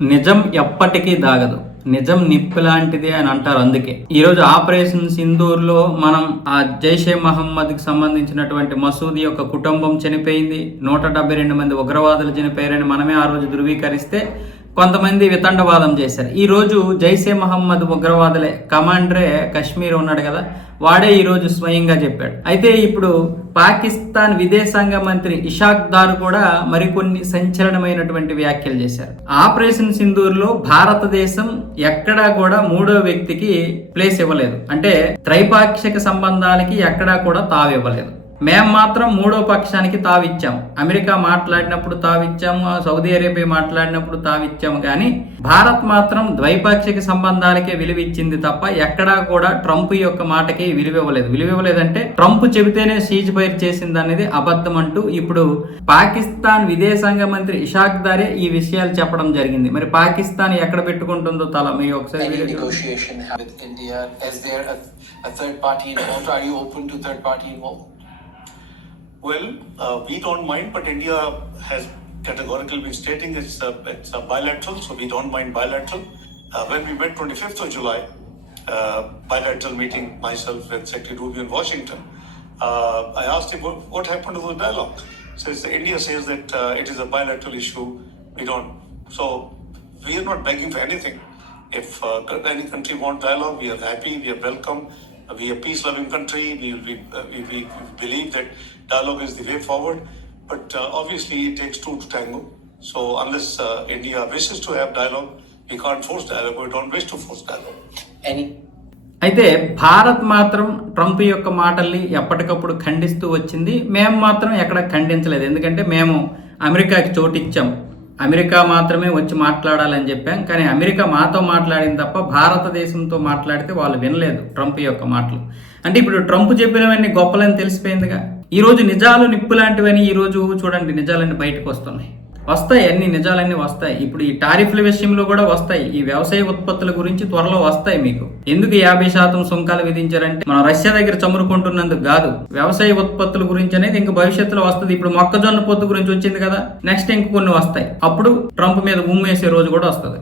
నిజం ఎప్పటికీ దాగదు. నిజం నిప్పు లాంటిది అని అంటారు అందుకే. ఈరోజు ఆపరేషన్ సింధూర్లో మనం ఆ జైషే మహమ్మద్కి సంబంధించినటువంటి మసూద్ యొక్క కుటుంబం చనిపోయింది. నూట డెబ్బై రెండు మంది ఉగ్రవాదులు చనిపోయారని మనమే ఆ రోజు ధృవీకరిస్తే కొంతమంది వితండవాదం చేశారు. ఈరోజు జైసే మహమ్మద్ ఉగ్రవాదులే కమాండరే కశ్మీర్ ఉన్నాడు కదా వాడే ఈరోజు స్వయంగా చెప్పాడు. అయితే ఇప్పుడు పాకిస్తాన్ విదేశాంగ మంత్రి ఇషాక్ దార్ కూడా మరికొన్ని సంచలనమైనటువంటి వ్యాఖ్యలు చేశారు. ఆపరేషన్ సింధూర్లో భారతదేశం ఎక్కడా కూడా మూడో వ్యక్తికి ప్లేస్ ఇవ్వలేదు. అంటే త్రైపాక్షిక సంబంధాలకి ఎక్కడా కూడా తావివ్వలేదు. మేం మాత్రం మూడో పక్షానికి తావిచ్చాం. అమెరికా మాట్లాడినప్పుడు తావిచ్చాము సౌదీ అరేబియా మాట్లాడినప్పుడు తావిచ్చాము కానీ భారత్ మాత్రం ద్వైపాక్షిక సంబంధాలకే విలువిచ్చింది తప్ప ఎక్కడా కూడా ట్రంప్ యొక్క మాటకి విలువివ్వలేదు. విలువివ్వలేదంటే ట్రంప్ చెబితేనే సీజ్ ఫైర్ చేసింది అనేది అబద్ధం అంటూ ఇప్పుడు పాకిస్తాన్ విదేశాంగ మంత్రి ఇషాక్ దారే ఈ విషయాలు చెప్పడం జరిగింది. మరి పాకిస్తాన్ ఎక్కడ పెట్టుకుంటుందో తల మీ ఒకసారి Well, uh, we don't mind, but India has categorically been stating it's a, it's a bilateral, so we don't mind bilateral. Uh, when we met 25th of July, uh, bilateral meeting, myself and Secretary Rubio in Washington, uh, I asked him what, what happened to the dialogue. Says India says that uh, it is a bilateral issue. We don't. So we are not begging for anything. If uh, any country wants dialogue, we are happy. We are welcome. We are a peace-loving country. We, we, uh, we, we believe that dialogue is the way forward. But uh, obviously, it takes two to tango. So unless uh, India wishes to have dialogue, we can't force dialogue. We don't wish to force dialogue. Any అయితే భారత్ మాత్రం Trump యొక్క మాటల్ని ఎప్పటికప్పుడు ఖండిస్తూ వచ్చింది మేము మాత్రం ఎక్కడ ఖండించలేదు ఎందుకంటే మేము అమెరికాకి చోటిచ్చాం అమెరికా మాత్రమే వచ్చి మాట్లాడాలని చెప్పాం. కానీ అమెరికా మాతో మాట్లాడింది తప్ప భారతదేశంతో మాట్లాడితే వాళ్ళు వినలేదు ట్రంప్ యొక్క మాటలు. అంటే ఇప్పుడు ట్రంప్ చెప్పినవన్నీ గొప్పలని తెలిసిపోయిందిగా. ఈరోజు నిజాలు నిప్పు లాంటివని ఈరోజు చూడండి నిజాలన్నీ బయటకు వస్తున్నాయి. వస్తాయి అన్ని నిజాలన్నీ వస్తాయి. ఇప్పుడు ఈ టారిఫ్ల విషయంలో కూడా వస్తాయి. ఈ వ్యవసాయ ఉత్పత్తుల గురించి త్వరలో వస్తాయి మీకు. ఎందుకు యాభై శాతం సుంకాలు విధించారంటే మనం రష్యా దగ్గర చమురుకుంటున్నందుకు కాదు. వ్యవసాయ ఉత్పత్తుల గురించి అనేది ఇంక భవిష్యత్తులో వస్తుంది. ఇప్పుడు మొక్కజొన్న పొత్తు గురించి వచ్చింది కదా నెక్స్ట్ ఇంక కొన్ని వస్తాయి. అప్పుడు ట్రంప్ మీద ఉమ్మేసే రోజు కూడా వస్తుంది.